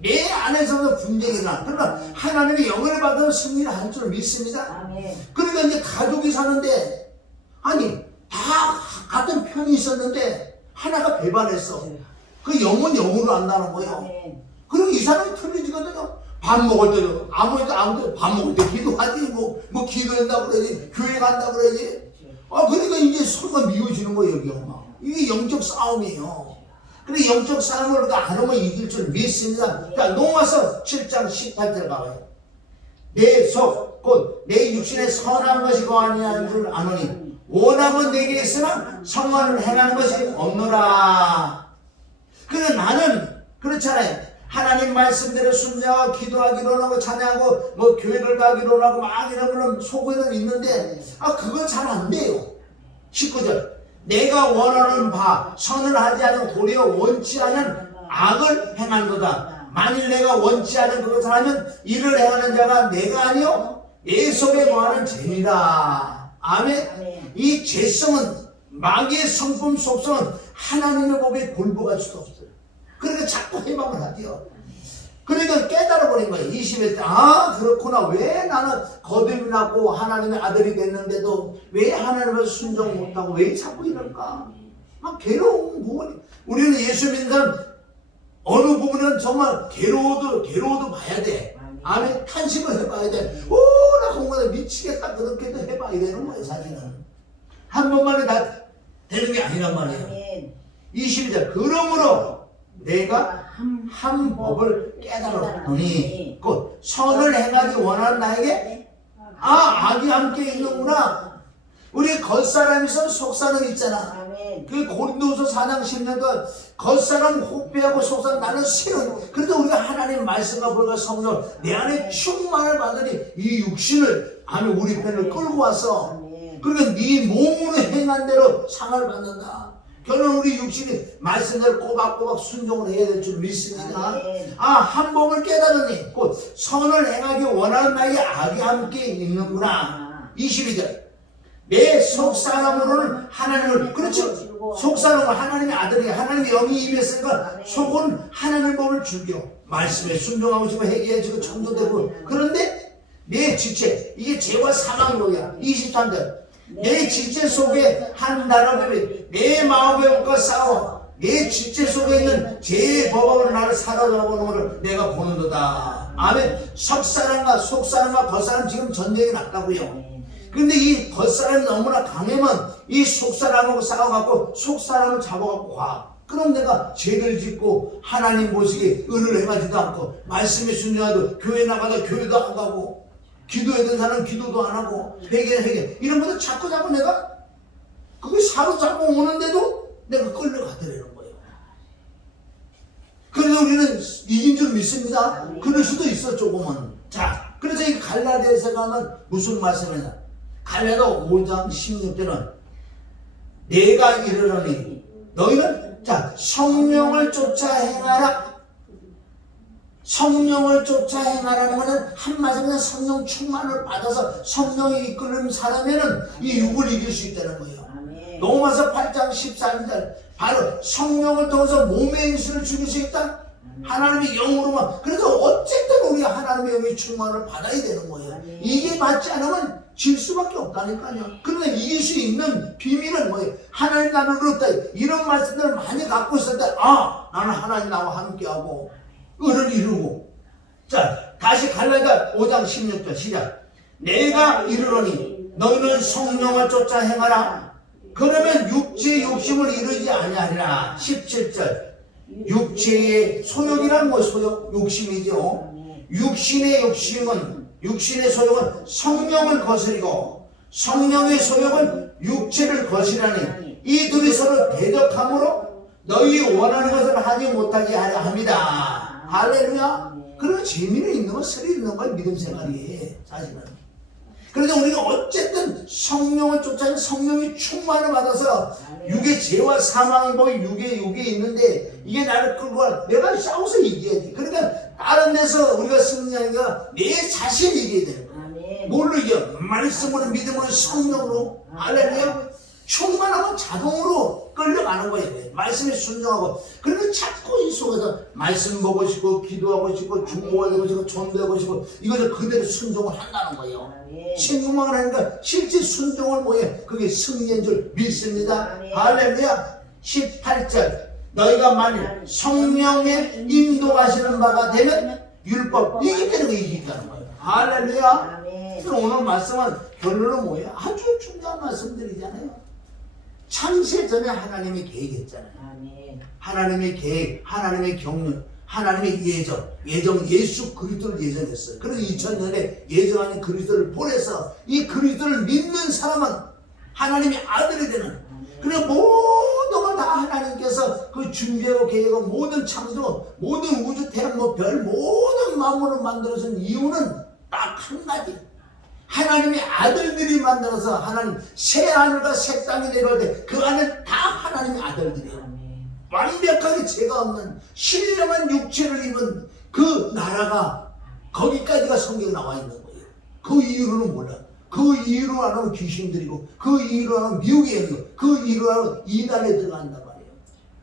내 안에서도 분쟁이 나. 그러나 하나님의 영을 받으면 승리를 할 줄 믿습니다. 아멘. 그러니까 이제 가족이 사는데 아니 다 같은 편이 있었는데 하나가 배반했어. 그 영은 영으로 안다는 거예요. 아멘. 그리고 이 사람이 틀리지거든요. 밥 먹을 때도 아무도 밥 먹을 때 기도하지 뭐 기도한다고 그러지 교회 간다고 그러지. 그러니까 이제 서로가 미워지는 거예요 여기요. 이게 영적 싸움이에요. 근데 영적 싸움을 우리가 안 하면 이길 줄 믿습니다. 자, 로마서 7장 18절 가봐요. 내 속 곧 내 육신에 선한 것이 거하니하는 줄 아노니 원함은 내게 있으나 성화를 행하는 것이 없노라. 그래 나는 그렇잖아요. 하나님 말씀대로 순종하고 기도하기로 하고 찬양하고 뭐 교회를 가기로 하고 막 이러면 속에는 있는데 그건 잘 안 돼요. 19절 내가 원하는 바 선을 하지 않은 도리어 원치 않은 악을 행한도다. 만일 내가 원치 않은 그것을 하면 이를 행하는 자가 내가 아니요 내 속에 거하는 죄니라. 아멘. 이 죄성은 마귀의 성품 속성은 하나님의 법에 굴복할 수도 없어요. 그러니까 자꾸 해방을 하지요. 그러니까 깨달아버린 거예요. 20회 때 그렇구나. 왜 나는 거듭이 났고 하나님의 아들이 됐는데도 왜 하나님을 순종 못하고 왜 자꾸 이럴까? 괴로운 부분이. 우리는 예수 믿는 사람 어느 부분은 정말 괴로워도 봐야 돼. 아멘. 탄식을 해봐야 돼. 나 정말 미치겠다. 그렇게도 해봐. 이러는 거예요 사실은. 한 번만에 다 되는 게 아니란 말이에요. 22절 그러므로 내가 한 법을 깨달았더니 곧 선을 행하기 원하는 나에게 악이 함께 있는구나. 우리 겉사람 있어 속사람 있잖아. 그 고린도후서 4장 10년 겉사람 호배하고 속사람 나는 싫어. 그래도 우리가 하나님 말씀과 불과 성령 내 안에 충만을 받으니 이 육신을 우리 편을 끌고 와서 그러니까 네 몸으로 행한 대로 상을 받는다. 결론 우리 육신이 말씀대로 꼬박꼬박 순종을 해야 될 줄 믿습니다. 한 법을 깨달으니 곧 선을 행하기 원하는 나에게 악이 함께 있는구나. 22절 내 속사람으로는 하나님을 그렇죠. 속사람은 하나님의 아들이 하나님의 영이 임했으니까 속은 하나님의 법을 즐겨 말씀에 순종하고 싶어 해야지고 청도되고 그런데 내 지체, 이게 죄와 사망이야. 23절. 내 지체 속에 한 나라뱀이 내 마음의 것과 싸워 내 지체 속에 있는 죄의 법으로 나를 사로잡아보는 것을 내가 보는도다. 아멘. 속사람과 겉사람 지금 전쟁이 났다고요. 근데 이 겉사람이 너무나 강하면 이 속사람하고 싸워갖고 속사람을 잡아갖고 가. 그럼 내가 죄를 짓고 하나님 보시기에 의를 행하지도 않고 말씀에 순종하도 교회 나가다 교회도 안 가고 기도했던 사람은 기도도 안 하고 회개 이런 것들 자꾸 내가 그게 사로잡아 오는데도 내가 끌려가더라는 거예요. 그래서 우리는 이긴 줄 믿습니다. 그럴 수도 있어 조금은. 자, 그래서 이 갈라디아서 가면 무슨 말씀이냐? 갈라디아 5장 16절은 내가 이르노니 너희는 자 성령을 쫓아 행하라. 성령을 쫓아 행하라는 것은 한마디로 성령 충만을 받아서 성령이 이끌는 사람에는 이 육을 이길 수 있다는 거예요. 로마서 8장 14절 바로 성령을 통해서 몸의 인수를 죽일 수 있다. 하나님의 영으로만. 그래서 어쨌든 우리가 하나님의 영의 충만을 받아야 되는 거예요. 이게 맞지 않으면 질 수밖에 없다니까요. 그러나 이길 수 있는 비밀은 뭐예요? 하나님 나를 그렇다. 이런 말씀들을 많이 갖고 있을 때 나는 하나님 나와 함께하고 의를 이루고. 자, 다시 갈라디아 5장 16절 시작. 내가 이르노니 너희는 성령을 쫓아 행하라. 그러면 육체의 욕심을 이루지 아니하리라. 17절. 육체의 소욕이란 뭐 소욕? 욕심이죠. 육신의 소욕은 성령을 거스리고 성령의 소욕은 육체를 거스리니 이 둘이 서로 대적함으로 너희 원하는 것을 하지 못하게 하려 합니다. 할렐루야. 그리고 재미는 있는 건 스릴 있는 건 믿음 생활이에요. 사실은. 그래서 우리가 어쨌든 성령을 쫓아서 성령이 충만을 받아서 육의 죄와 사망이 뭐 육에 있는데 이게 나를 끌고 가. 내가 싸워서 이겨야지. 그러니까 다른 데서 우리가 승리하는 게 아니라 내 자신이 이겨야 되는 거야. 뭘로 이겨? 말씀으로 믿음으로 성령으로. 할렐루야. 충만하면 자동으로 끌려가는 거예요. 말씀에 순종하고. 그러면 자꾸 이 속에서 말씀 보고 싶고 기도하고 싶고 중보하고 싶고 전도하고 싶고 이것을 그대로 순종을 한다는 거예요. 신궁망을 하니까 실제 순종을 뭐예요? 그게 승리인 줄 믿습니다. 할렐루야. 18절 너희가 만일 성령의 인도하시는 바가 되면 율법 이기 때는 이기다는 거예요. 할렐루야. 그럼 오늘 말씀은 결론은 뭐예요? 아주 중요한 말씀들이잖아요. 창세 전에 하나님이 계획했잖아요. 하나님의 계획, 하나님의 경륜, 하나님의 예정 예수 그리스도를 예정했어요. 그래서 2000년에 예정하는 그리스도를 보내서 이 그리스도를 믿는 사람은 하나님의 아들이 되는. 그리고 모든 걸 다 하나님께서 그 준비하고 계획하고 모든 창조, 모든 우주 태양 별 모든 만물을 만들어준 이유는 딱 한 가지. 하나님의 아들들이 만들어서 하나님 새 하늘과 새 땅이 내려올 때 그 안에 다 하나님의 아들들이에요. 완벽하게 죄가 없는 신령한 육체를 입은 그 나라가 거기까지가 성경에 나와 있는 거예요. 그 이유로는 몰라. 그 이유로 하면 귀신들이고 그 이유로 하면 미혹의 영이고 그 이유로 하면 이단에 들어간단 말이에요.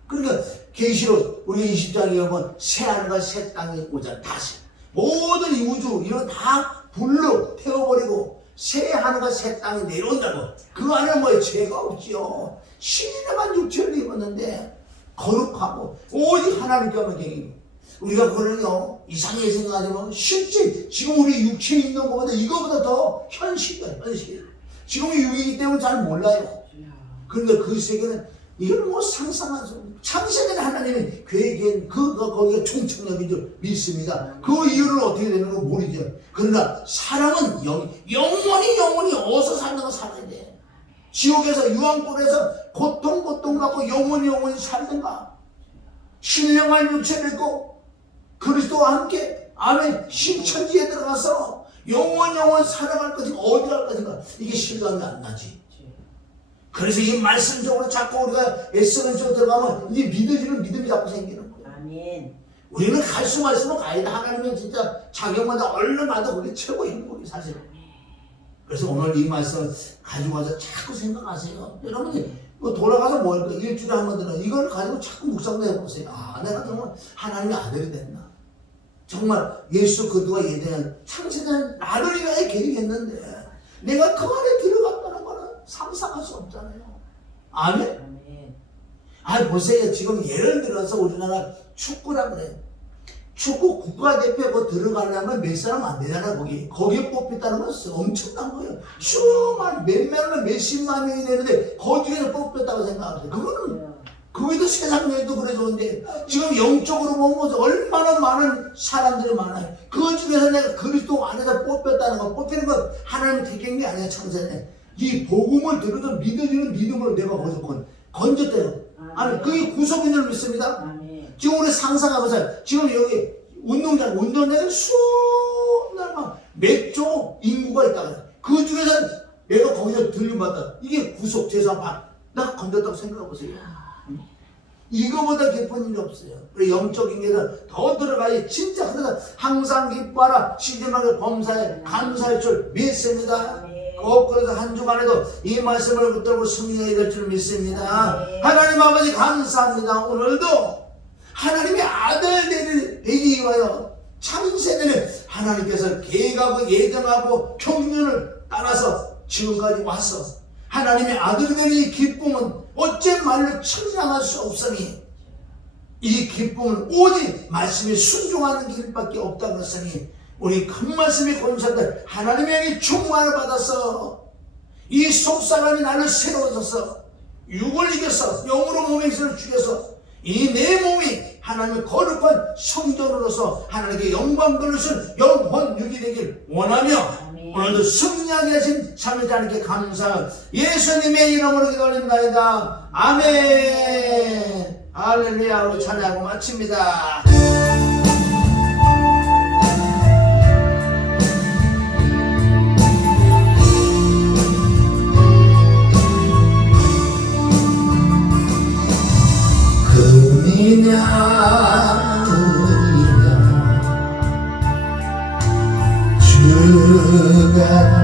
그러니까 계시록 우리 20장에 보면 새 하늘과 새 땅이 오자 다시 모든 이 우주 이런 다 불로 태워버리고 새 하늘과 새 땅이 내려온다고. 그 안에 뭐에 죄가 없지요. 신령한 육체를 입었는데 거룩하고 오직 하나님께만 경이. 우리가 그거는요 이상하게 생각하지만 실제 지금 우리 육체에 있는 것보다 이거보다 더 현실이야. 현실. 지금이 육이기 때문에 잘 몰라요. 그런데 그 세계는 이걸 뭐 상상할 수 없는. 창세전에 하나님이 계획한 거기가 총책력인 줄 믿습니다. 그 이유를 어떻게 되는 건 모르죠. 그러나 사람은 영원히 어디서 산다고 살아야 돼. 지옥에서 유황불에서 고통받고 영원히 살든가. 신령한 육체를 입고 그리스도와 함께 아멘 신천지에 들어가서 영원히 살아갈 것인가 어디 갈 것인가 이게 실감이 안 나지. 그래서 이 말씀적으로 자꾸 우리가 애쓰는 쪽으로 들어가면 이제 믿어지는 믿음이 자꾸 생기는 거예요. 아멘. 우리는 갈 수만 있으면 가야 돼. 하나님은 진짜 자격마다 얼른 받아 그게 최고 행복이 사실. 그래서 오늘 이 말씀 가지고 와서 자꾸 생각하세요. 여러분이 뭐 돌아가서 뭐 할까? 일주일에 한 번 들어 이걸 가지고 자꾸 묵상도 해보세요. 내가 정말 하나님의 아들이 됐나? 정말 예수 그리스도가 예전에 창세전 나를 위하여 계획했는데 내가 그 안에 들어갔다는 거는 상상할 수 없잖아요. 아멘? 아멘. 아, 보세요. 지금 예를 들어서 우리나라 축구라 그래. 축구 국가대표고 들어가려면 몇 사람 안 되잖아, 거기. 거기에 뽑혔다는 건 엄청난 거예요. 수만, 몇만, 몇십만 명이 되는데, 거기에서 뽑혔다고 생각하세요. 그거는, 그게도 세상에도 그래 좋은데, 지금 영적으로 보면 얼마나 많은 사람들이 많아요. 그 중에서 내가 그리스도 안에서 뽑혔다는 거, 뽑히는 건 하나님 택한 게 아니야, 창세전에. 이 복음을 들어도 믿어지는 믿음으로 내가 거기서 건졌대요. 아니, 그게 구속인 줄 믿습니다. 아멘. 지금 우리 상상해보세요. 지금 여기 운동장에 수많은 몇조 인구가 있다고. 그 중에서 내가 거기서 들림받다. 이게 구속 재산판. 내가 건졌다고 생각해보세요. 이거보다 기쁜 일이 없어요. 우리 영적인 게는 더 들어가야 진짜 그래서 항상 기뻐하라. 시즌하게 범사에 감사할 줄 믿습니다. 꼭 그래서 한 주간에도 이 말씀을 붙들고 승리해야 될 줄 믿습니다. 하나님 아버지 감사합니다. 오늘도 하나님의 아들 되기 위하여 창세전에 하나님께서 계획하고 예정하고 경륜을 따라서 지금까지 와서 하나님의 아들이 되는 이 기쁨은 어째 말로 측량할 수 없으니 이 기쁨은 오직 말씀에 순종하는 길밖에 없다고 했으니 우리 큰 말씀의 권사들 하나님의 충만을 받아서 이 속사람이 나를 새로워져서 육을 이겨서 영으로 몸의 것을 죽여서 이 내 몸이 하나님의 거룩한 성전으로서 하나님께 영광 돌리신 영혼 육이 되길 원하며 아멘. 오늘도 승리하게 하신 참여자님께 감사 예수님의 이름으로 기도드립니다. 아멘. 할렐루야로 찬양하고 마칩니다. 금이냐 은이냐 주가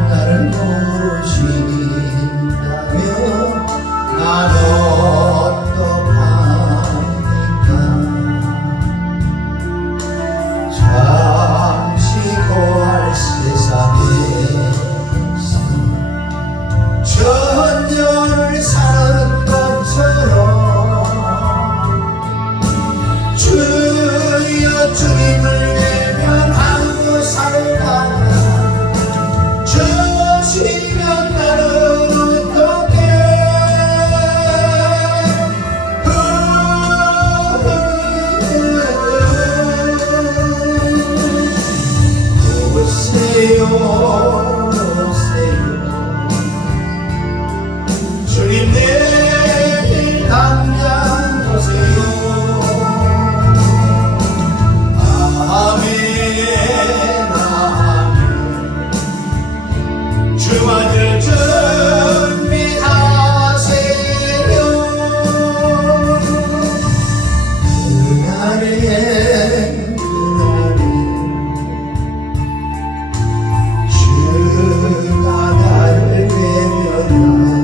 나를 모르신다면 난 어떡합니까. 잠시 고할 세상에서 천년을 사는 것처럼 주여 주님을 외면하고 살다가 저시면 나는 어떡해. 오세요 오세요 주님 내일 당장 오세요. 아멘 아멘 주만을 준비하세요. 그날에 주가 나를 외면하시면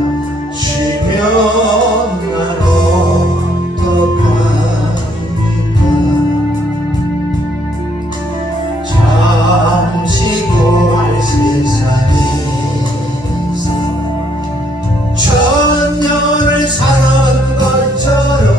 난 어떡합니까. 잠시 고할 세상에서 천년을 사는 것처럼